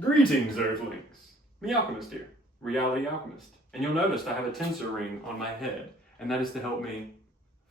Greetings, Earthlings! Me Alchemist here, Reality Alchemist. And you'll notice I have a tensor ring on my head, and that is to help me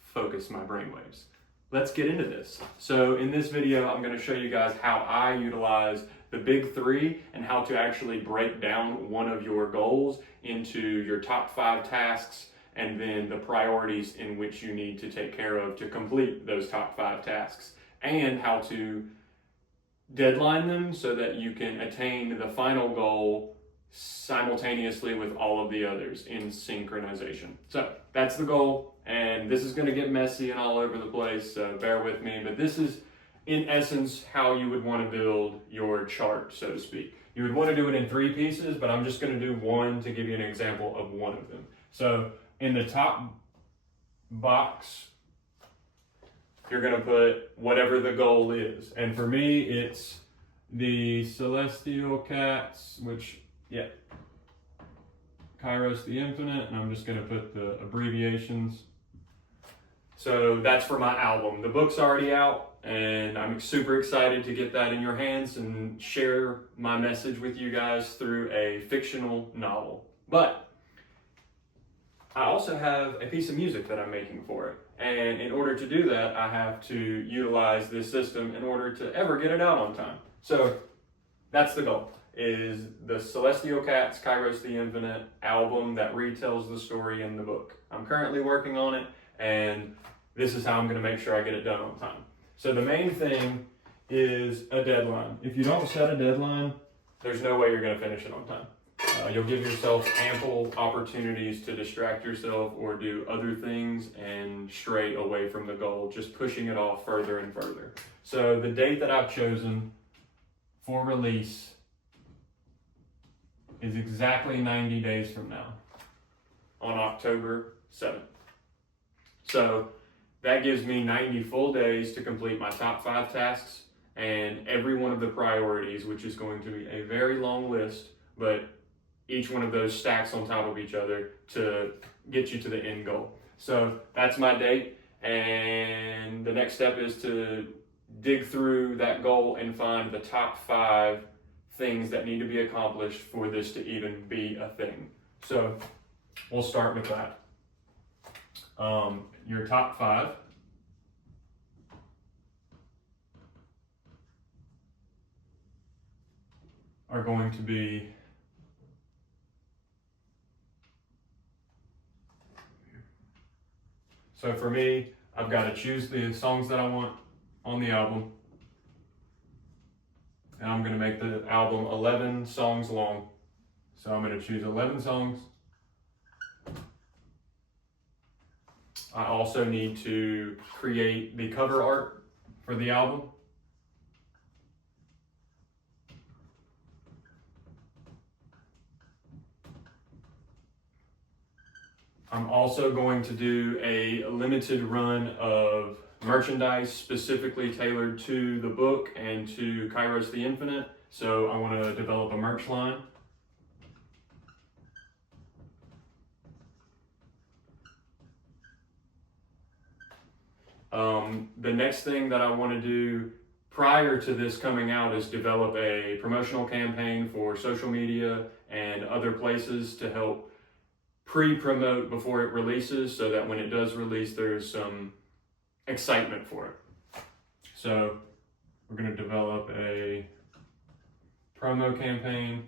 focus my brainwaves. Let's get into this. So in this video, I'm going to show you guys how I utilize the big three and how to actually break down one of your goals into your top 5 tasks and then the priorities in which you need to take care of to complete those top 5 tasks, and how to deadline them so that you can attain the final goal simultaneously with all of the others in synchronization. So that's the goal, and this is going to get messy and all over the place, so bear with me, but this is in essence how you would want to build your chart, so to speak. You would want to do it in 3 pieces, but I'm just going to do one to give you an example of one of them. So in the top box, you're going to put whatever the goal is. And for me, it's the Celestial Cats, which, Kairos the Infinite, and I'm just going to put the abbreviations. So that's for my album. The book's already out, and I'm super excited to get that in your hands and share my message with you guys through a fictional novel. But I also have a piece of music that I'm making for it. And in order to do that, I have to utilize this system in order to ever get it out on time. So that's the goal, is the Celestial Cats, Kairos the Infinite album that retells the story in the book. I'm currently working on it, and this is how I'm going to make sure I get it done on time. So the main thing is a deadline. If you don't set a deadline, there's no way you're going to finish it on time. You'll give yourself ample opportunities to distract yourself or do other things and stray away from the goal, just pushing it off further and further. So the date that I've chosen for release is exactly 90 days from now, on October 7th. So that gives me 90 full days to complete my top 5 tasks and every one of the priorities, which is going to be a very long list, but each one of those stacks on top of each other to get you to the end goal. So that's my date, and the next step is to dig through that goal and find the top 5 things that need to be accomplished for this to even be a thing. So we'll start with that. Your top 5 are going to be So for me, I've got to choose the songs that I want on the album. And I'm going to make the album 11 songs long. So I'm going to choose 11 songs. I also need to create the cover art for the album. I'm also going to do a limited run of merchandise specifically tailored to the book and to Kairos the Infinite. So I want to develop a merch line. The next thing that I want to do prior to this coming out is develop a promotional campaign for social media and other places to help pre-promote before it releases, so that when it does release, there's some excitement for it. So we're going to develop a promo campaign.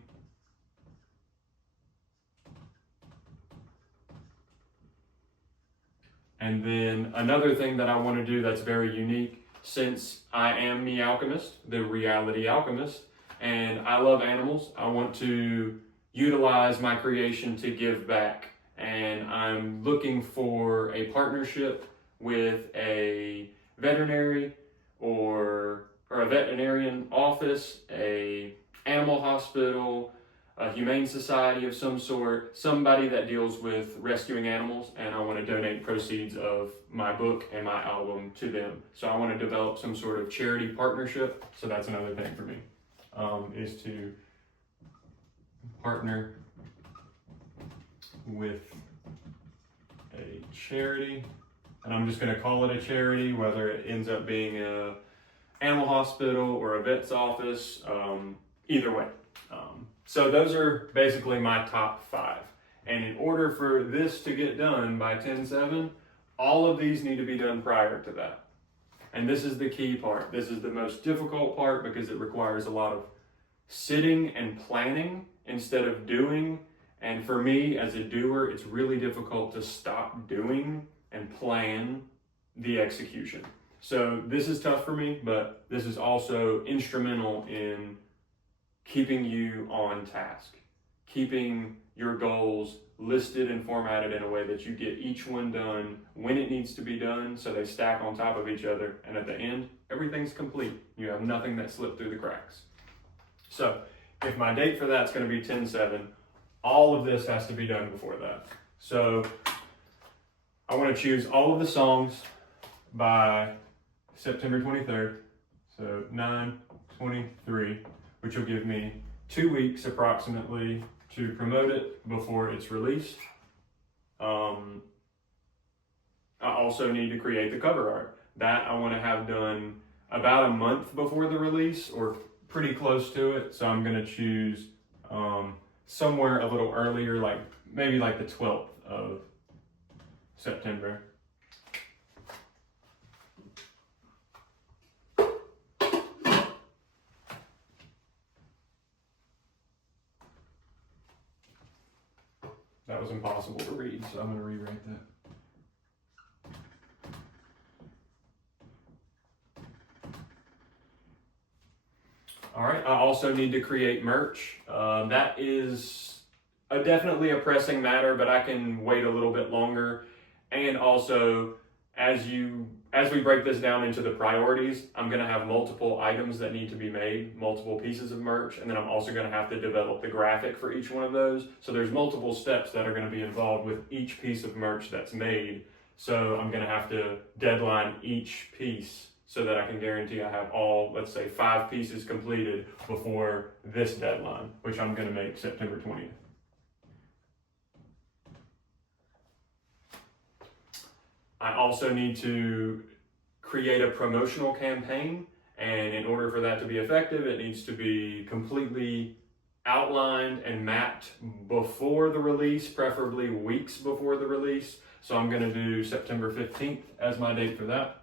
And then another thing that I want to do that's very unique, since I am Me Alchemist, the Reality Alchemist, and I love animals, I want to utilize my creation to give back. And I'm looking for a partnership with a veterinary or a veterinarian office, a animal hospital, a humane society of some sort, somebody that deals with rescuing animals, and I want to donate proceeds of my book and my album to them. So I want to develop some sort of charity partnership. So that's another thing for me, is to partner with a charity, and I'm just going to call it a charity, whether it ends up being a animal hospital or a vet's office, either way. So those are basically my top 5. And in order for this to get done by 10/7, all of these need to be done prior to that. And this is the key part. This is the most difficult part because it requires a lot of sitting and planning instead of doing. And for me, as a doer, it's really difficult to stop doing and plan the execution. So this is tough for me, but this is also instrumental in keeping you on task, keeping your goals listed and formatted in a way that you get each one done when it needs to be done so they stack on top of each other, and at the end, everything's complete. You have nothing that slipped through the cracks. So if my date for that's going to be 10/7, all of this has to be done before that. So I want to choose all of the songs by September 23rd, so 9/23, which will give me 2 weeks approximately to promote it before it's released. I also need to create the cover art. That I want to have done about a month before the release or pretty close to it. So I'm going to choose somewhere a little earlier, like maybe like the 12th of September. That was impossible to read, so I'm going to rewrite that. All right, I also need to create merch. That is definitely a pressing matter, but I can wait a little bit longer. And also, as we break this down into the priorities, I'm going to have multiple items that need to be made, multiple pieces of merch, and then I'm also going to have to develop the graphic for each one of those. So there's multiple steps that are going to be involved with each piece of merch that's made. So I'm going to have to deadline each piece so that I can guarantee I have all, let's say, 5 pieces completed before this deadline, which I'm going to make September 20th. I also need to create a promotional campaign, and in order for that to be effective, it needs to be completely outlined and mapped before the release, preferably weeks before the release. So I'm going to do September 15th as my date for that.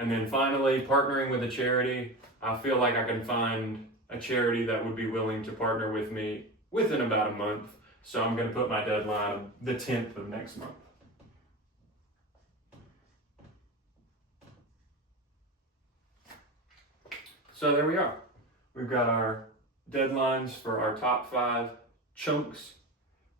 And then finally, partnering with a charity. I feel like I can find a charity that would be willing to partner with me within about a month. So I'm going to put my deadline the 10th of next month. So there we are. We've got our deadlines for our top 5 chunks.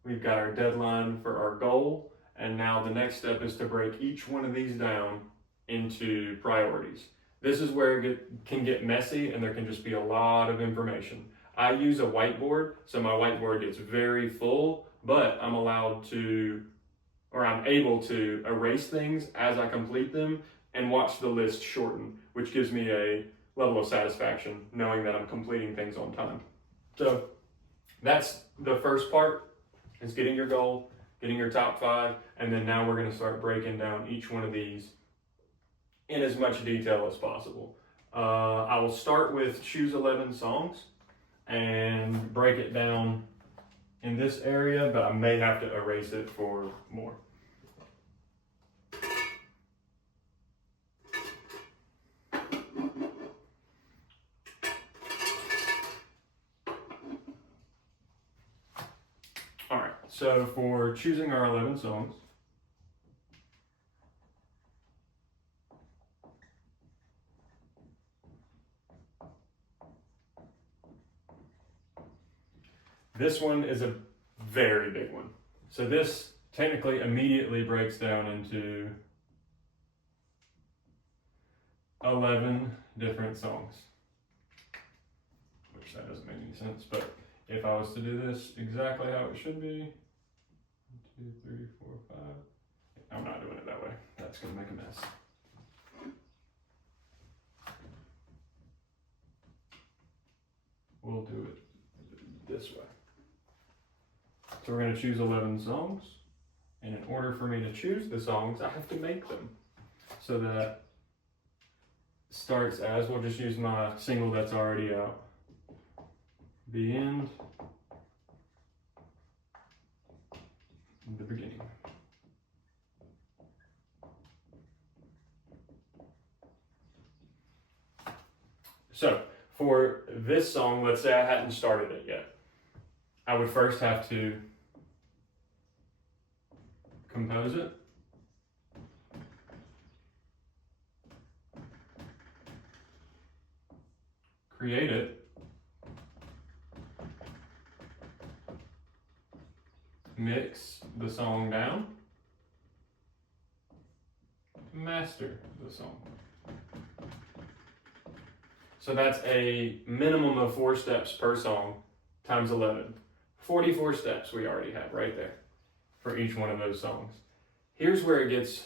We've got our deadline for our goal. And now the next step is to break each one of these down into priorities. This is where it can get messy and there can just be a lot of information. I use a whiteboard, so my whiteboard gets very full, but I'm able to erase things as I complete them and watch the list shorten, which gives me a level of satisfaction knowing that I'm completing things on time. So that's the first part, is getting your goal, getting your top 5, and then now we're going to start breaking down each one of these in as much detail as possible. I will start with choose 11 songs and break it down in this area, but I may have to erase it for more. All right, so for choosing our 11 songs, this one is a very big one. So this technically immediately breaks down into 11 different songs, which that doesn't make any sense, but if I was to do this exactly how it should be, 1, 2, 3, 4, 5, I'm not doing it that way. That's gonna make a mess. We'll do it this way. So we're going to choose 11 songs, and in order for me to choose the songs, I have to make them. So that starts as, we'll just use my single that's already out. The end, the beginning. So for this song, let's say I hadn't started it yet. I would first have to compose it. Create it. Mix the song down. Master the song. So that's a minimum of 4 steps per song times 11. 44 steps we already have right there for each one of those songs. Here's where it gets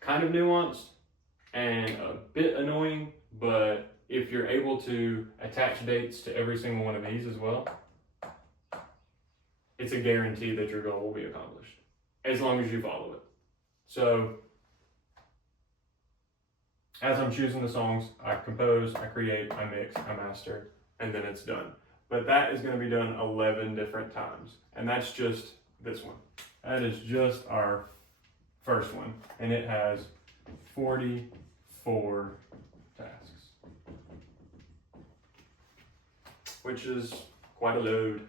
kind of nuanced and a bit annoying, but if you're able to attach dates to every single one of these as well, it's a guarantee that your goal will be accomplished, as long as you follow it. So, as I'm choosing the songs, I compose, I create, I mix, I master, and then it's done. But that is going to be done 11 different times, and that's just this one. That is just our first one, and it has 44 tasks, which is quite a load,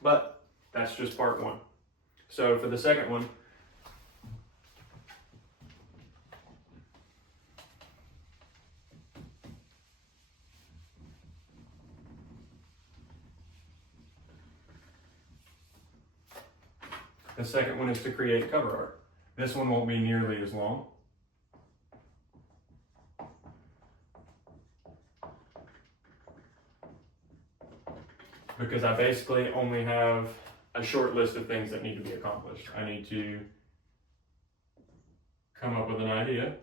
but that's just part one. So for the second one, the second one is to create cover art. This one won't be nearly as long. Because I basically only have a short list of things that need to be accomplished. I need to come up with an idea,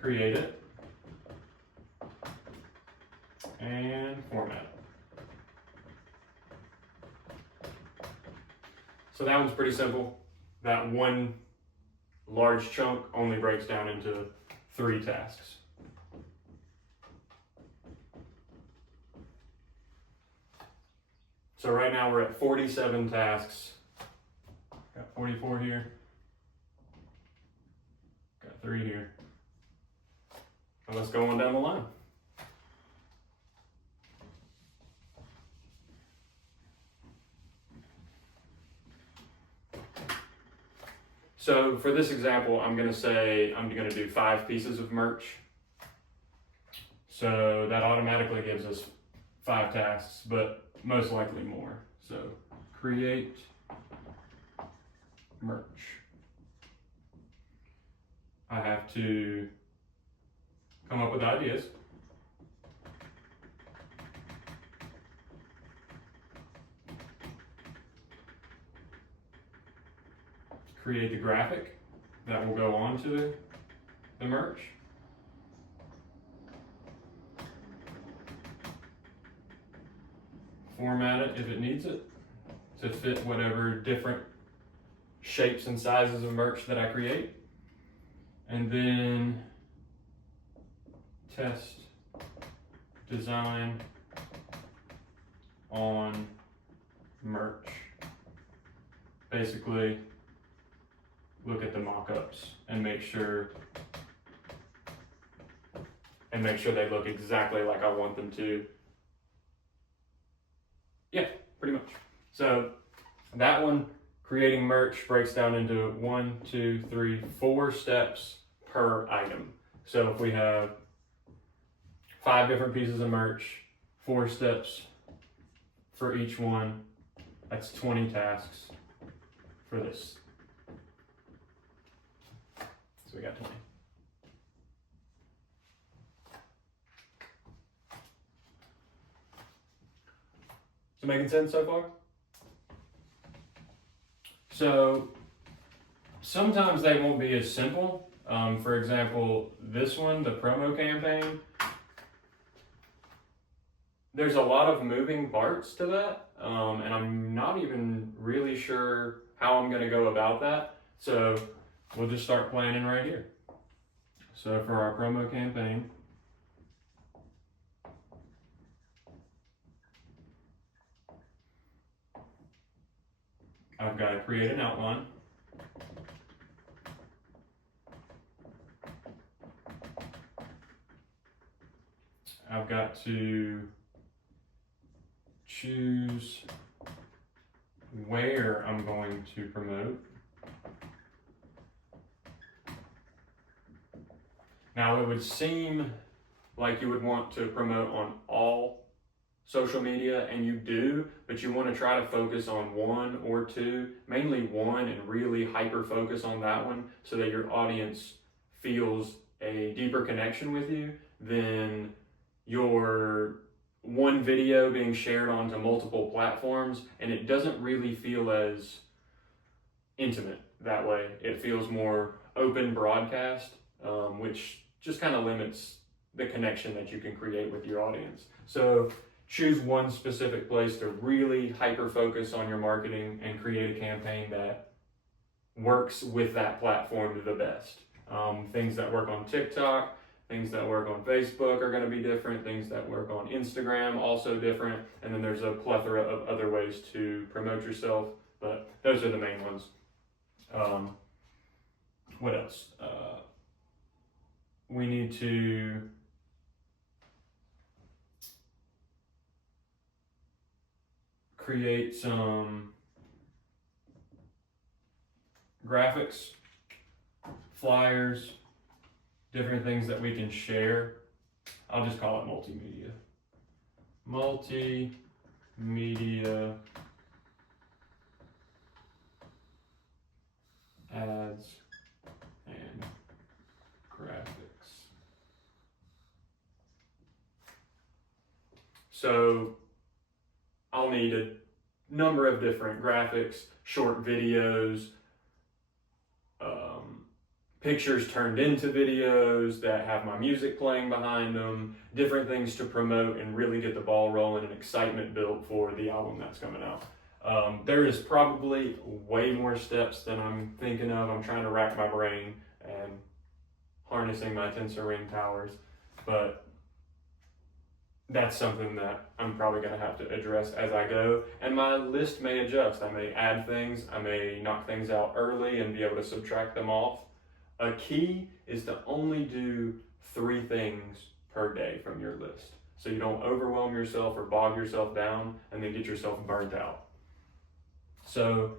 create it, and format it. So that one's pretty simple. That one large chunk only breaks down into 3 tasks. So right now we're at 47 tasks. Got 44 here. Got 3 here. And let's go on down the line. So for this example, I'm going to say I'm going to do 5 pieces of merch. So that automatically gives us 5 tasks, but most likely more. So create merch. I have to come up with ideas. Create the graphic that will go onto the merch. Format it if it needs it to fit whatever different shapes and sizes of merch that I create. And then test design on merch. Basically, look at the mock-ups and make sure they look exactly like I want them to. Yeah, pretty much. So that one, creating merch, breaks down into 1, 2, 3, 4 steps per item. So if we have 5 different pieces of merch, 4 steps for each one, that's 20 tasks for this. So we got 20. So making sense so far? So sometimes they won't be as simple. For example, this one, the promo campaign, there's a lot of moving parts to that, and I'm not even really sure how I'm going to go about that. So we'll just start planning right here. So for our promo campaign, I've got to create an outline. I've got to choose where I'm going to promote. Now it would seem like you would want to promote on all social media, and you do, but you want to try to focus on one or two, mainly one, and really hyper focus on that one so that your audience feels a deeper connection with you than your one video being shared onto multiple platforms, and it doesn't really feel as intimate that way. It feels more open broadcast, which just kind of limits the connection that you can create with your audience. So choose one specific place to really hyper focus on your marketing and create a campaign that works with that platform the best. Things that work on TikTok, things that work on Facebook are going to be different. Things that work on Instagram also different. And then there's a plethora of other ways to promote yourself, but those are the main ones. What else? We need to create some graphics, flyers, different things that we can share. I'll just call it multimedia. Multimedia ads and graphics. So I'll need a number of different graphics, short videos, pictures turned into videos that have my music playing behind them, different things to promote and really get the ball rolling and excitement built for the album that's coming out. There is probably way more steps than I'm thinking of. I'm trying to rack my brain and harnessing my tensor ring powers, but that's something that I'm probably going to have to address as I go, and my list may adjust. I may add things, I may knock things out early and be able to subtract them off. A key is to only do 3 things per day from your list, so you don't overwhelm yourself or bog yourself down and then get yourself burnt out. So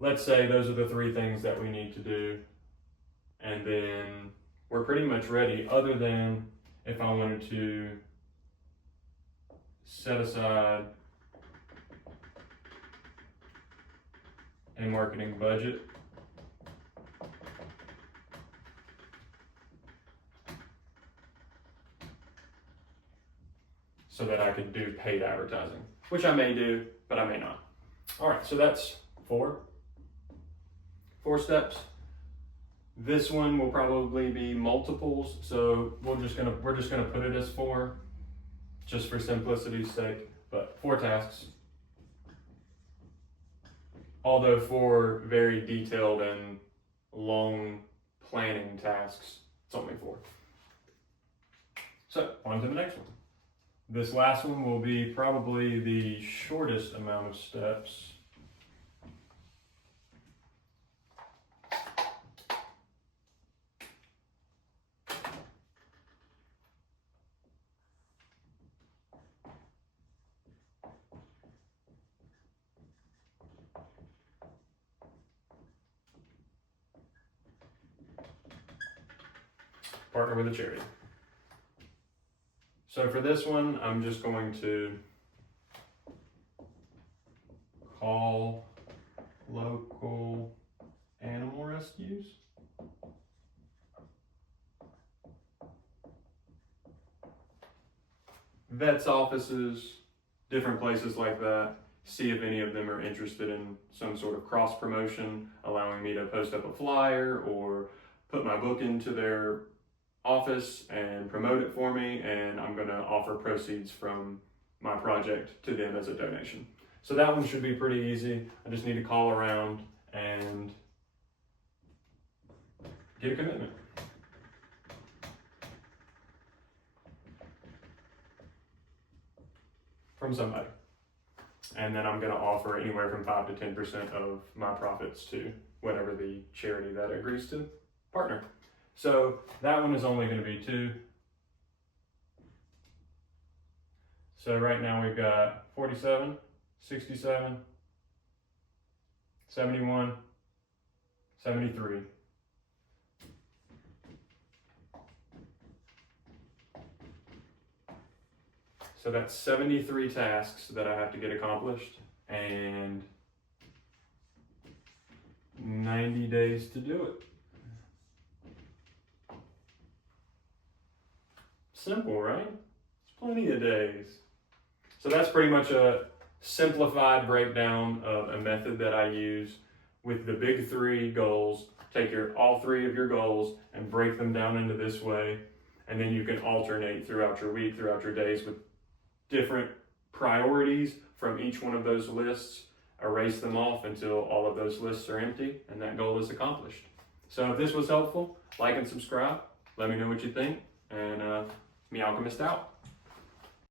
let's say those are the 3 things that we need to do, and then we're pretty much ready, other than if I wanted to set aside a marketing budget so that I could do paid advertising, which I may do, but I may not. All right, so that's 4 steps. This one will probably be multiples, so we're just gonna put it as 4, just for simplicity's sake. But 4 tasks, although 4 very detailed and long planning tasks, it's only 4. So on to the next one. This last one will be probably the shortest amount of steps. Partner with a charity. So for this one, I'm just going to call local animal rescues. Vets offices, different places like that. See if any of them are interested in some sort of cross promotion, allowing me to post up a flyer or put my book into their office and promote it for me, and I'm going to offer proceeds from my project to them as a donation. So that one should be pretty easy. I just need to call around and get a commitment. From somebody. And then I'm going to offer anywhere from 5 to 10% of my profits to whatever the charity that agrees to partner. So that one is only going to be 2. So right now we've got 47, 67, 71, 73. So that's 73 tasks that I have to get accomplished and 90 days to do it. Simple, right? It's plenty of days. So that's pretty much a simplified breakdown of a method that I use with the big 3 goals. Take all 3 of your goals and break them down into this way. And then you can alternate throughout your week, throughout your days with different priorities from each one of those lists, erase them off until all of those lists are empty and that goal is accomplished. So if this was helpful, like and subscribe. Let me know what you think, and Me Alchemist out.